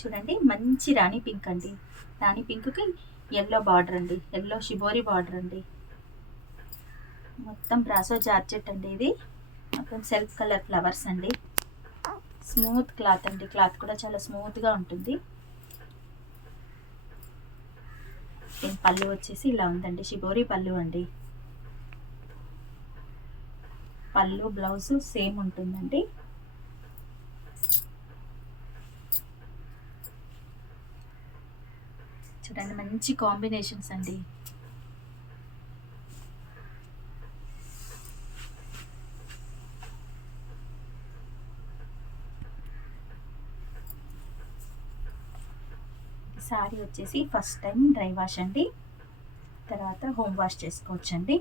చూడండి మంచి రాణి పింక్ అండి. రాణి పింక్కి ఎల్లో బార్డర్ అండి, ఎల్లో షిబోరి బార్డర్ అండి. మొత్తం బ్రాసో జార్జెట్ అండి. ఇది మొత్తం సెల్ఫ్ కలర్ ఫ్లవర్స్ అండి. స్మూత్ క్లాత్ అండి, క్లాత్ కూడా చాలా స్మూత్గా ఉంటుంది. దీని పళ్ళు వచ్చేసి ఇలా ఉందండి, షిబోరి పళ్ళు అండి. పళ్ళు బ్లౌజ్ సేమ్ ఉంటుందండి. చూడండి మంచి కాంబినేషన్స్ అండి. సారీ వచ్చేసి ఫస్ట్ టైం డ్రై వాష్ అండి, తర్వాత హోమ్ వాష్ చేసుకోవచ్చండి.